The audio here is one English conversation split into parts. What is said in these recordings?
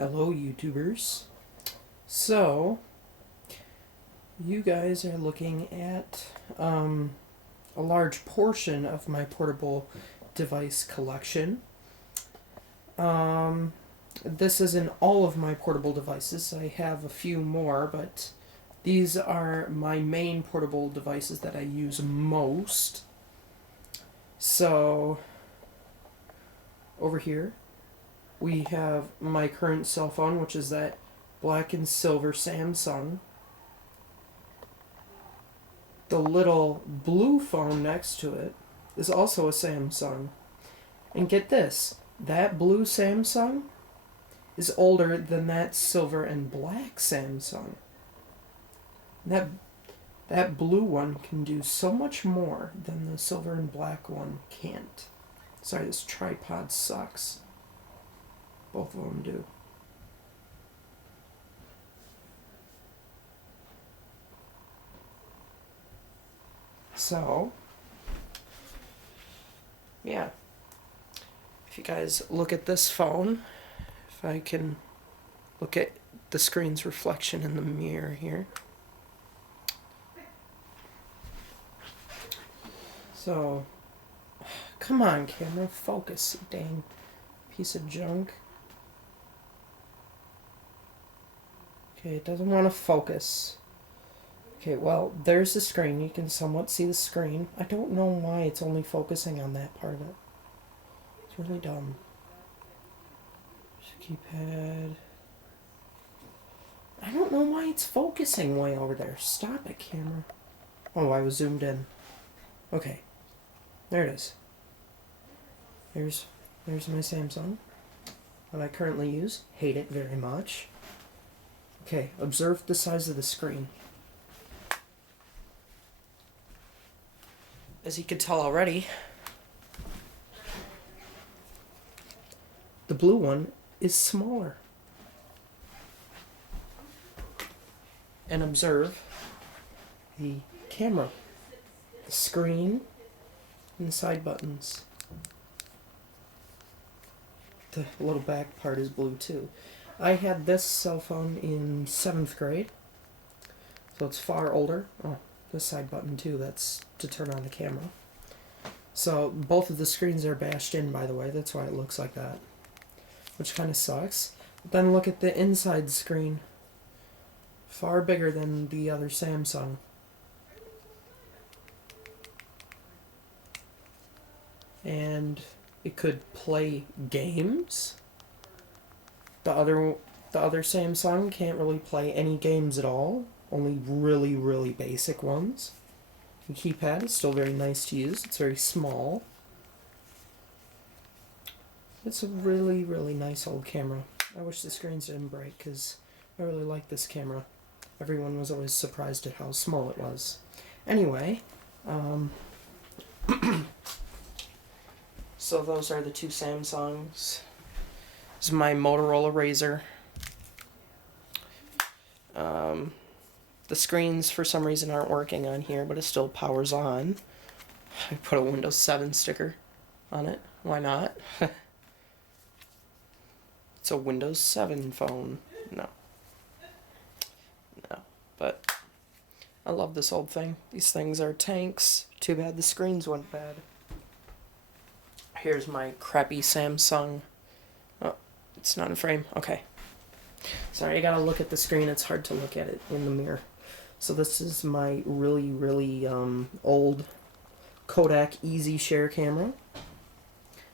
Hello, YouTubers. So, you guys are looking at a large portion of my portable device collection. This isn't all of my portable devices. I have a few more, but these are my main portable devices that I use most. So, over here, we have my current cell phone, which is that black and silver Samsung. The little blue phone next to it is also a Samsung. And get this, that blue Samsung is older than that silver and black Samsung. That blue one can do so much more than the silver and black one can't. Sorry, this tripod sucks. Both of them do. So, yeah. If you guys look at this phone, if I can look at the screen's reflection in the mirror here. So, come on, camera, focus, dang piece of junk. Okay, it doesn't want to focus. Okay, well, there's the screen. You can somewhat see the screen. I don't know why it's only focusing on that part of it. It's really dumb. Keypad. I don't know why it's focusing way over there. Stop it, camera. Oh, I was zoomed in. Okay. There it is. There's my Samsung that I currently use. Hate it very much. Okay, observe the size of the screen. As you can tell already, the blue one is smaller. And observe the camera, the screen, and the side buttons. The little back part is blue too. I had this cell phone in 7th grade, so it's far older. Oh, the side button too, that's to turn on the camera. So both of the screens are bashed in, by the way, that's why it looks like that, which kind of sucks. But then look at the inside screen, far bigger than the other Samsung. And it could play games. The other Samsung can't really play any games at all, only really, really basic ones. The keypad is still very nice to use. It's very small. It's a really, really nice old camera. I wish the screens didn't break because I really like this camera. Everyone was always surprised at how small it was. Anyway, so those are the two Samsungs. This is my Motorola Razr. The screens for some reason aren't working on here, but it still powers on. I put a Windows 7 sticker on it. Why not? It's a Windows 7 phone. No. But I love this old thing. These things are tanks. Too bad the screens went bad. Here's my crappy Samsung. Oh, it's not in frame. Okay. Sorry, I gotta look at the screen. It's hard to look at it in the mirror. So this is my really, really old Kodak Easy Share camera.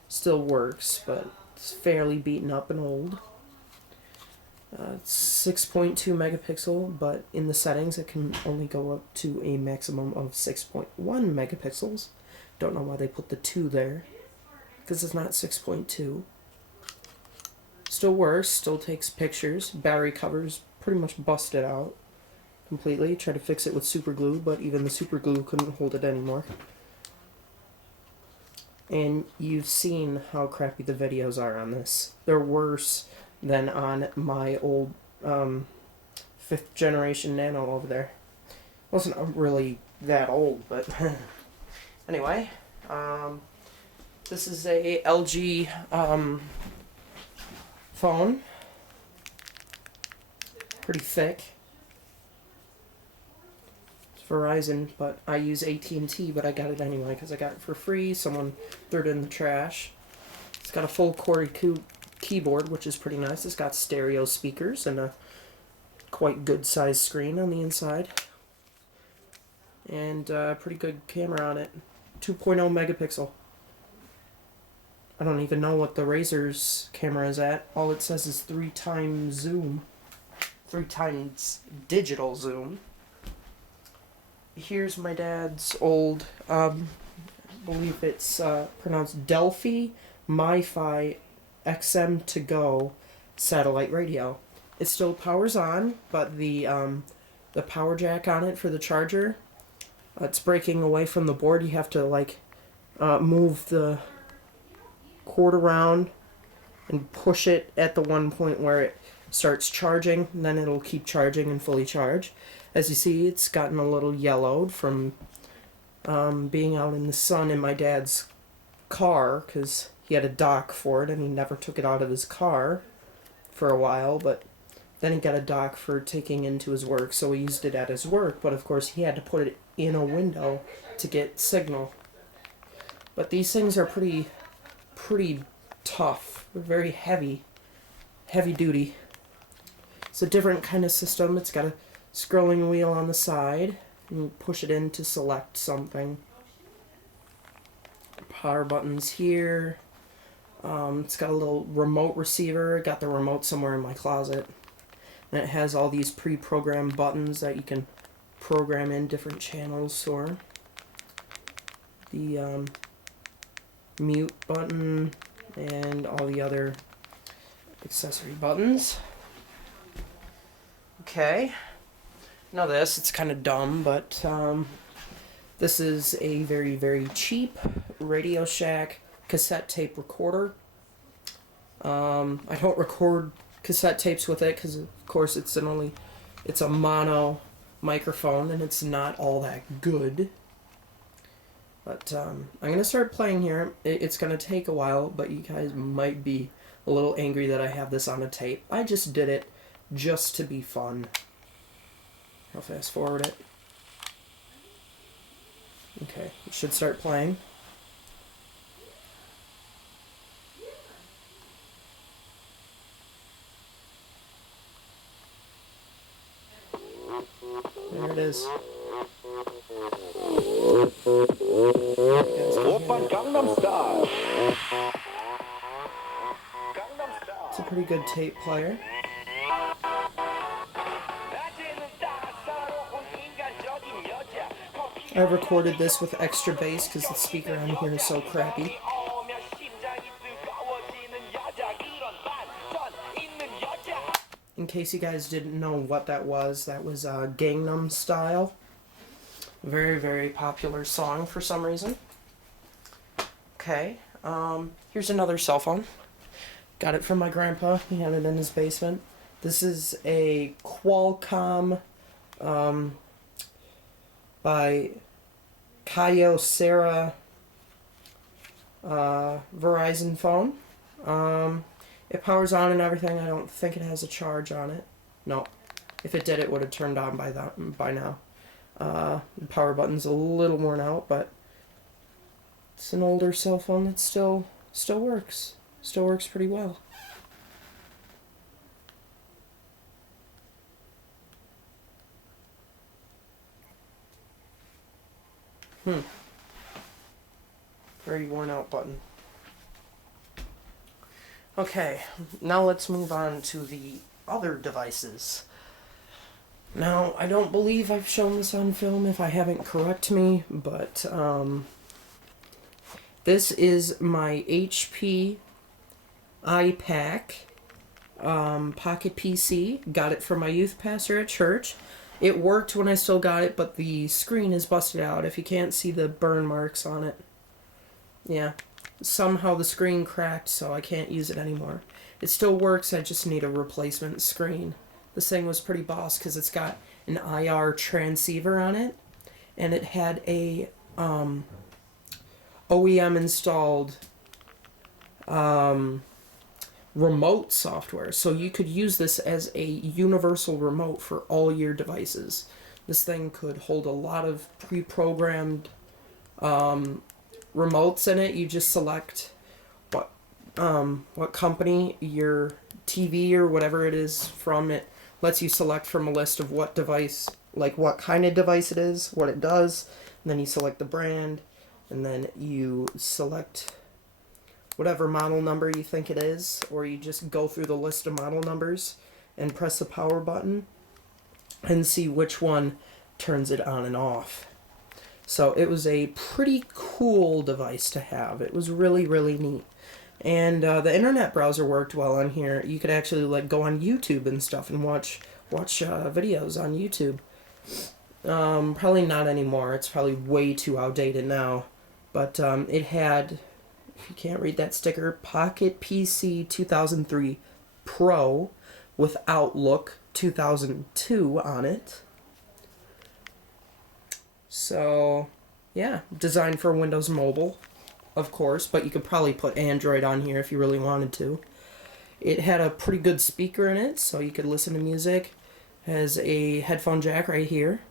Still works, but it's fairly beaten up and old. It's 6.2 megapixel, but in the settings it can only go up to a maximum of 6.1 megapixels. Don't know why they put the 2 there, because it's not 6.2. Still works, still takes pictures. Battery cover's pretty much busted out completely. Tried to fix it with super glue, but even the super glue couldn't hold it anymore. And you've seen how crappy the videos are on this. They're worse than on my old 5th generation Nano over there. Wasn't really that old, but anyway. This is a LG phone. pretty thick. It's Verizon, but I use AT&T, but I got it anyway because I got it for free. Someone threw it in the trash. It's got a full QWERTY keyboard, which is pretty nice. It's got stereo speakers and a quite good sized screen on the inside. And a pretty good camera on it. 2.0 megapixel. I don't even know what the Razer's camera is at. All it says is 3 times zoom. 3 times digital zoom. Here's my dad's old, I believe it's pronounced Delphi MiFi XM2Go satellite radio. It still powers on, but the power jack on it for the charger, it's breaking away from the board. You have to move the cord around and push it at the one point where it starts charging, and then it'll keep charging and fully charge. As you see, it's gotten a little yellowed from being out in the sun in my dad's car, because he had a dock for it and he never took it out of his car for a while, but then he got a dock for taking into his work, so he used it at his work, but of course he had to put it in a window to get signal. But these things are pretty tough. They're very heavy duty. It's a different kind of system. It's got a scrolling wheel on the side, and you push it in to select something. Power buttons here. It's got a little remote receiver. I got the remote somewhere in my closet. And it has all these pre-programmed buttons that you can program in different channels for. The mute button and all the other accessory buttons. Okay. Now it's kind of dumb, but this is a very, very cheap Radio Shack cassette tape recorder. I don't record cassette tapes with it because, of course, it's a mono microphone and it's not all that good. But I'm going to start playing here. It's going to take a while, but you guys might be a little angry that I have this on a tape. I just did it just to be fun. I'll fast forward it. Okay, it should start playing. There it is. It's a pretty good tape player. I recorded this with extra bass because the speaker on here is so crappy. In case you guys didn't know what that was Gangnam Style. Very, very popular song for some reason. Okay, here's another cell phone. Got it from my grandpa. He had it in his basement. This is a Qualcomm by Kyocera Verizon phone. It powers on and everything. I don't think it has a charge on it. No. If it did, it would have turned on by now. The power button's a little worn out, but it's an older cell phone that still works. Still works pretty well. Very worn out button. Okay, now let's move on to the other devices. Now, I don't believe I've shown this on film. If I haven't, correct me, but this is my HP iPac Pocket PC. Got it from my youth pastor at church. It worked when I still got it, but the screen is busted out. If you can't see the burn marks on it. Yeah. Somehow the screen cracked, so I can't use it anymore. It still works, I just need a replacement screen. This thing was pretty boss because it's got an IR transceiver on it, and it had a OEM installed remote software. So you could use this as a universal remote for all your devices. This thing could hold a lot of pre-programmed remotes in it. You just select what company your TV or whatever it is from. It lets you select from a list of what device, like what kind of device it is, what it does, and then you select the brand, and then you select whatever model number you think it is, or you just go through the list of model numbers and press the power button and see which one turns it on and off. So it was a pretty cool device to have. It was really, really neat. And the internet browser worked well on here. You could actually like go on YouTube and stuff and watch videos on YouTube. Probably not anymore. It's probably way too outdated now. But it had, if you can't read that sticker, Pocket PC 2003 Pro with Outlook 2002 on it. So, yeah, designed for Windows Mobile, of course, but you could probably put Android on here if you really wanted to. It had a pretty good speaker in it, so you could listen to music. It has a headphone jack right here.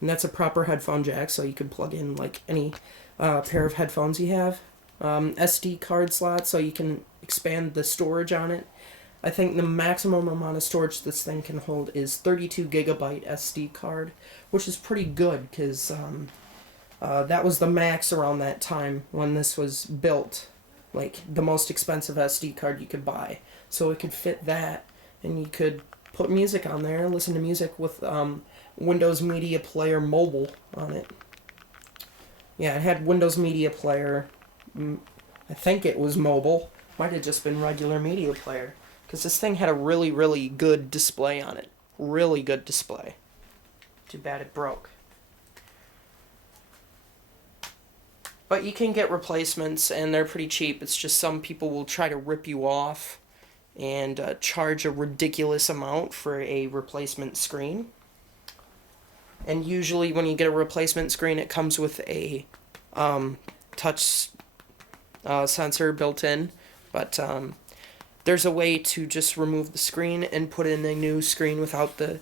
And that's a proper headphone jack, so you could plug in like any pair of headphones you have. SD card slot, so you can expand the storage on it. I think the maximum amount of storage this thing can hold is 32 gigabyte SD card, which is pretty good because that was the max around that time when this was built, like the most expensive SD card you could buy. So it could fit that, and you could put music on there and listen to music with Windows Media Player Mobile on it. Yeah, it had Windows Media Player. I think it was mobile. Might have just been regular Media Player. Because this thing had a really, really good display on it. Really good display. Too bad it broke. But you can get replacements, and they're pretty cheap. It's just some people will try to rip you off and charge a ridiculous amount for a replacement screen. And usually when you get a replacement screen, it comes with a touch sensor built in. But there's a way to just remove the screen and put in a new screen without the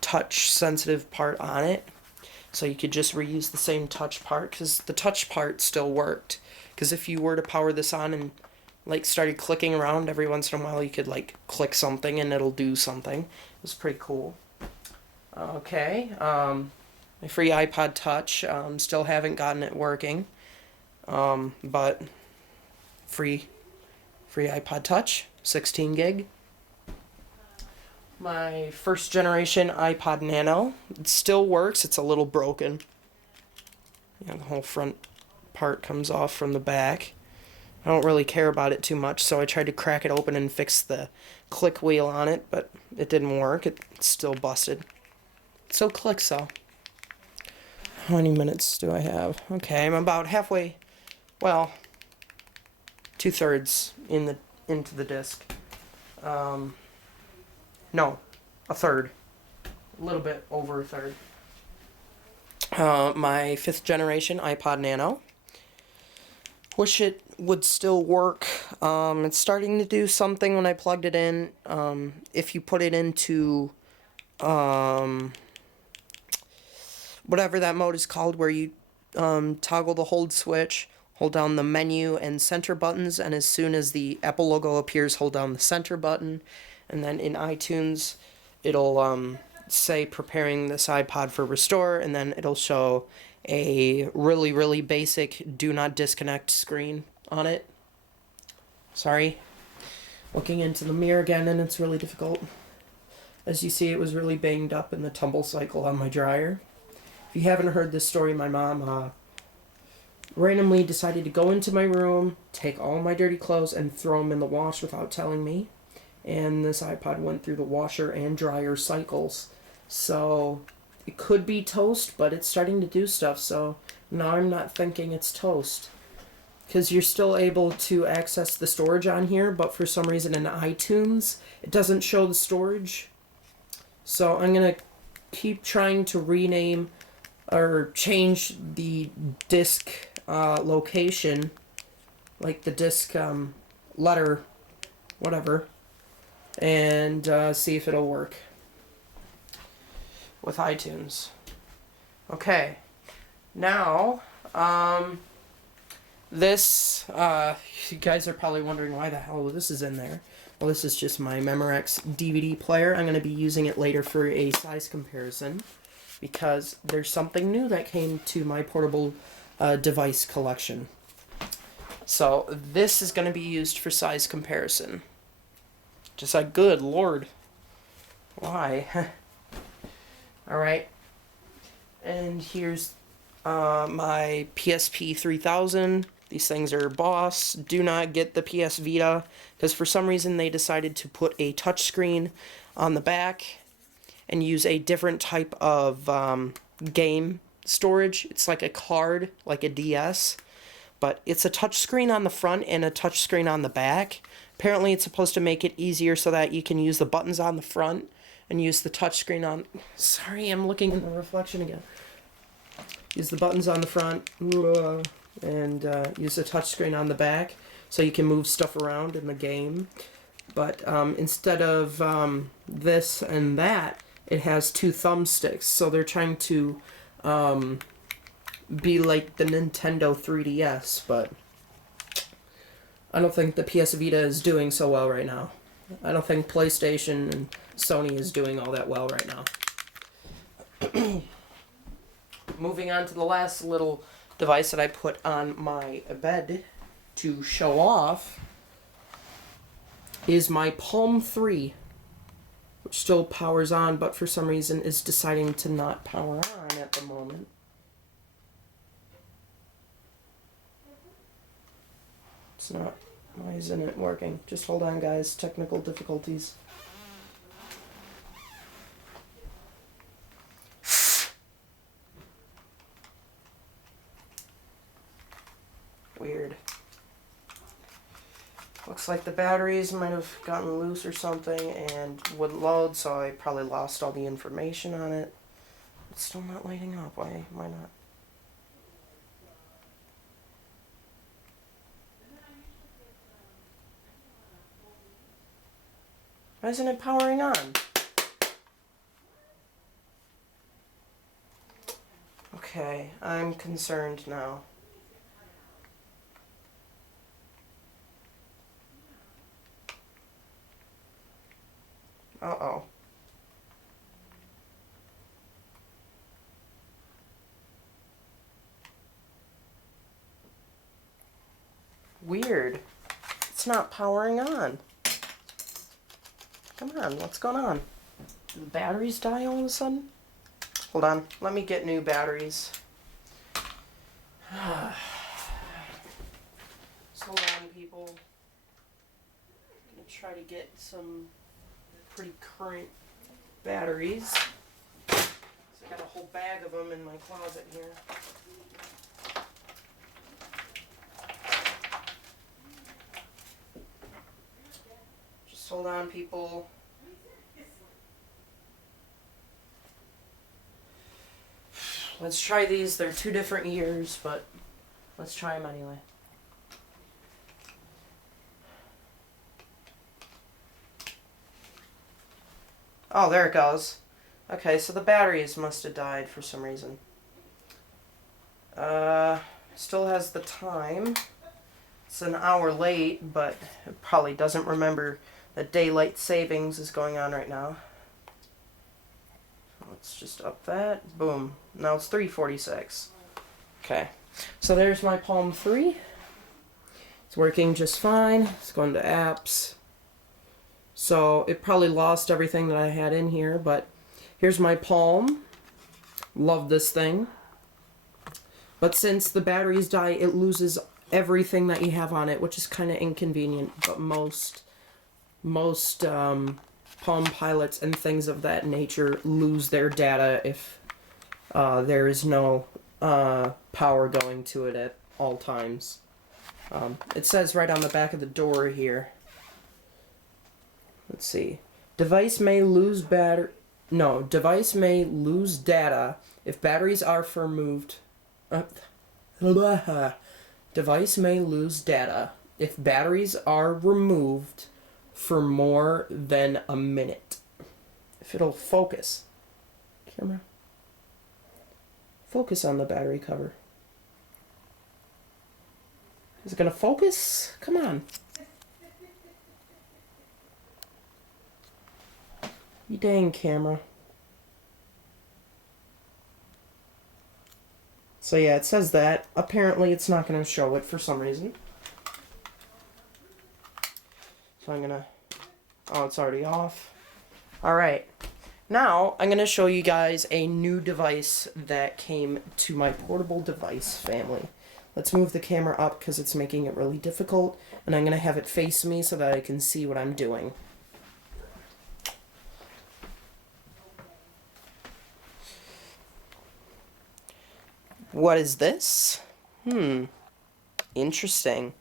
touch sensitive part on it. So you could just reuse the same touch part, because the touch part still worked. Because if you were to power this on and like started clicking around every once in a while, you could like click something and it'll do something. It was pretty cool. Okay, my free iPod Touch, still haven't gotten it working, but free iPod Touch, 16 gig. My first generation iPod Nano, it still works. It's a little broken. The whole front part comes off from the back. I don't really care about it too much, so I tried to crack it open and fix the click wheel on it, but it didn't work. It's still busted. So clicks though. How many minutes do I have? Okay, I'm about halfway, well, 2/3 into the disc. No, a third. A little bit over a third. My 5th generation iPod Nano. Wish it would still work. It's starting to do something when I plugged it in. If you put it into whatever that mode is called, where you toggle the hold switch, hold down the menu and center buttons, and as soon as the Apple logo appears, hold down the center button. And then in iTunes, it'll say preparing this iPod for restore, and then it'll show a really, really basic do not disconnect screen on it. Sorry. Looking into the mirror again, and it's really difficult. As you see, it was really banged up in the tumble cycle on my dryer. If you haven't heard this story, my mom randomly decided to go into my room, take all my dirty clothes, and throw them in the wash without telling me. And this iPod went through the washer and dryer cycles. So it could be toast, but it's starting to do stuff, so now I'm not thinking it's toast. Because you're still able to access the storage on here, but for some reason in iTunes, it doesn't show the storage. So I'm going to keep trying to rename or change the disk location, like the disk letter whatever, and see if it'll work with iTunes. Okay, now, this, you guys are probably wondering why the hell this is in there. Well, this is just my Memorex DVD player. I'm going to be using it later for a size comparison, because there's something new that came to my portable device collection. So this is going to be used for size comparison. Just like, good lord. Why? Alright. And here's my PSP 3000. These things are boss. Do not get the PS Vita, because for some reason they decided to put a touchscreen on the back and use a different type of game storage. It's like a card, like a DS, but it's a touchscreen on the front and a touchscreen on the back. Apparently it's supposed to make it easier so that you can use the buttons on the front and use the touchscreen on... Sorry, I'm looking in the reflection again. Use the buttons on the front and use the touchscreen on the back so you can move stuff around in the game. But instead of this and that, it has two thumbsticks. So they're trying to be like the Nintendo 3DS, but I don't think the PS Vita is doing so well right now. I don't think PlayStation and Sony is doing all that well right now. Moving on to the last little device that I put on my bed to show off is my Palm 3, which still powers on, but for some reason is deciding to not power on at the moment. It's not. Why isn't it working? Just hold on, guys. Technical difficulties. Weird. Looks like the batteries might have gotten loose or something and wouldn't load, so I probably lost all the information on it. It's still not lighting up. Why not? Why isn't it powering on? Okay, I'm concerned now. Uh-oh. Weird. It's not powering on. Come on, what's going on? Did the batteries die all of a sudden? Hold on, let me get new batteries. So hold on, people. I'm gonna try to get some pretty current batteries. So I got a whole bag of them in my closet here. Just hold on, people. Let's try these. They're 2 different years, but let's try them anyway. Oh, there it goes. Okay, so the batteries must have died for some reason. Still has the time. It's an hour late, but it probably doesn't remember that daylight savings is going on right now. Let's just up that. Boom. Now it's 3:46. Okay. So there's my Palm 3. It's working just fine. It's going to apps. So it probably lost everything that I had in here, but here's my Palm. Love this thing. But since the batteries die, it loses everything that you have on it, which is kind of inconvenient. But most Palm Pilots and things of that nature lose their data if there is no power going to it at all times. It says right on the back of the door here. Let's see. Device may lose data if batteries are removed. Device may lose data if batteries are removed for more than a minute. If it'll focus. Camera. Focus on the battery cover. Is it going to focus? Come on. You dang camera. So yeah, it says that. Apparently it's not going to show it for some reason. So I'm going to... Oh, it's already off. Alright. Now, I'm going to show you guys a new device that came to my portable device family. Let's move the camera up because it's making it really difficult. And I'm going to have it face me so that I can see what I'm doing. What is this? Interesting.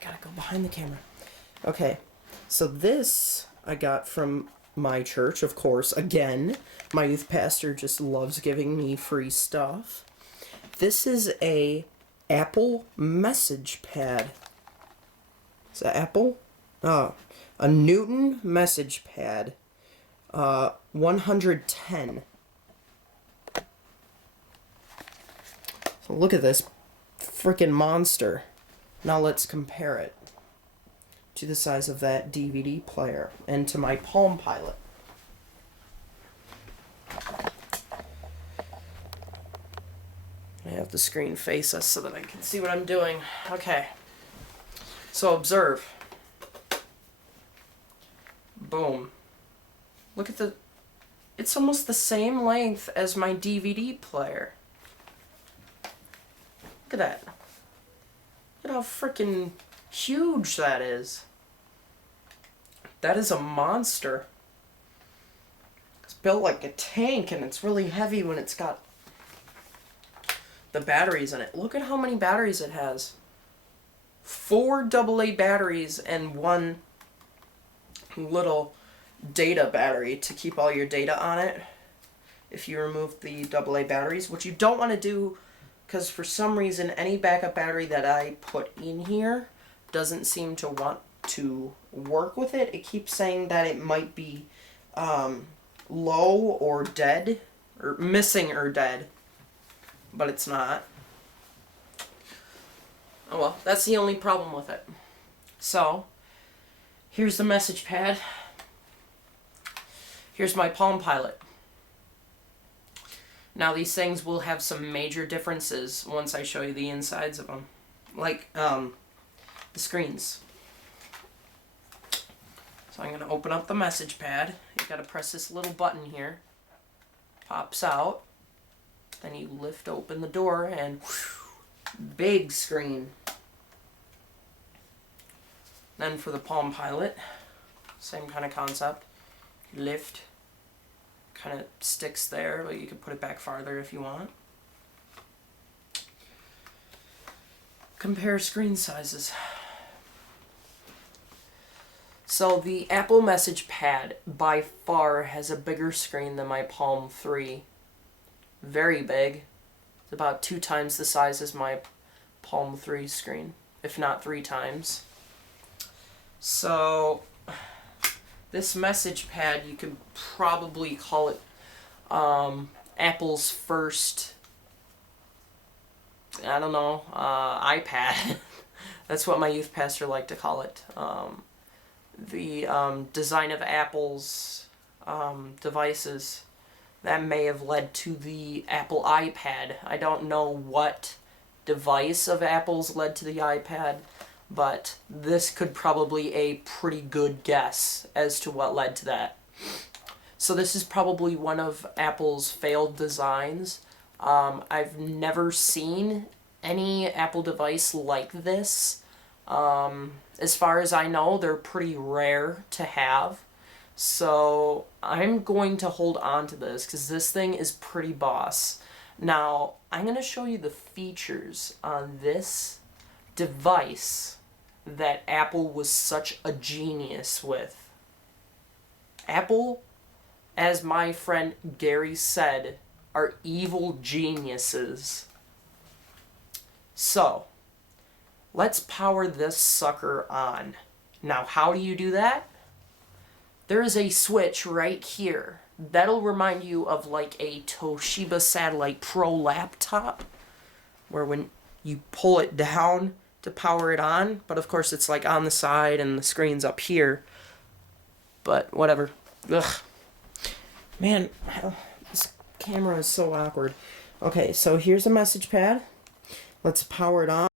Gotta go behind the camera. Okay, so this I got from my church, of course. Again, my youth pastor just loves giving me free stuff. This is a Apple message pad. Is that Apple? Oh, a Newton message pad. 110. So look at this freaking monster. Now let's compare it to the size of that DVD player and to my Palm Pilot. I have the screen face us so that I can see what I'm doing. Okay. So observe. Boom. Look at the... It's almost the same length as my DVD player. Look at that. Look at how freaking huge that is. That is a monster. It's built like a tank and it's really heavy when it's got the batteries in it. Look at how many batteries it has. 4 AA batteries and 1 little data battery to keep all your data on it. If you remove the AA batteries, which you don't want to do because for some reason any backup battery that I put in here doesn't seem to want to work with it. It keeps saying that it might be low or dead, or missing or dead, but it's not. Oh well, that's the only problem with it. So, here's the message pad. Here's my Palm Pilot. Now these things will have some major differences once I show you the insides of them. Like, the screens. So I'm going to open up the message pad. You got to press this little button here. Pops out. Then you lift open the door and whew, big screen. Then for the Palm Pilot, same kind of concept. Lift. Kind of sticks there, but you can put it back farther if you want. Compare screen sizes. So the Apple Message Pad by far has a bigger screen than my Palm 3. Very big. It's about 2 times the size as my Palm 3 screen, if not 3 times. So this message pad, you could probably call it Apple's first, I don't know, iPad. That's what my youth pastor liked to call it. The design of Apple's devices, that may have led to the Apple iPad. I don't know what device of Apple's led to the iPad, but this could probably a pretty good guess as to what led to that. So this is probably one of Apple's failed designs. I've never seen any Apple device like this. As far as I know, they're pretty rare to have. So I'm going to hold on to this because this thing is pretty boss. Now, I'm going to show you the features on this device that Apple was such a genius with. Apple, as my friend Gary said, are evil geniuses. So, Let's power this sucker on. Now, how do you do that? There is a switch right here. That'll remind you of like a Toshiba Satellite Pro laptop, where when you pull it down to power it on, but of course it's like on the side and the screen's up here. But whatever. Ugh. Man, this camera is so awkward. Okay, so here's a message pad. Let's power it on.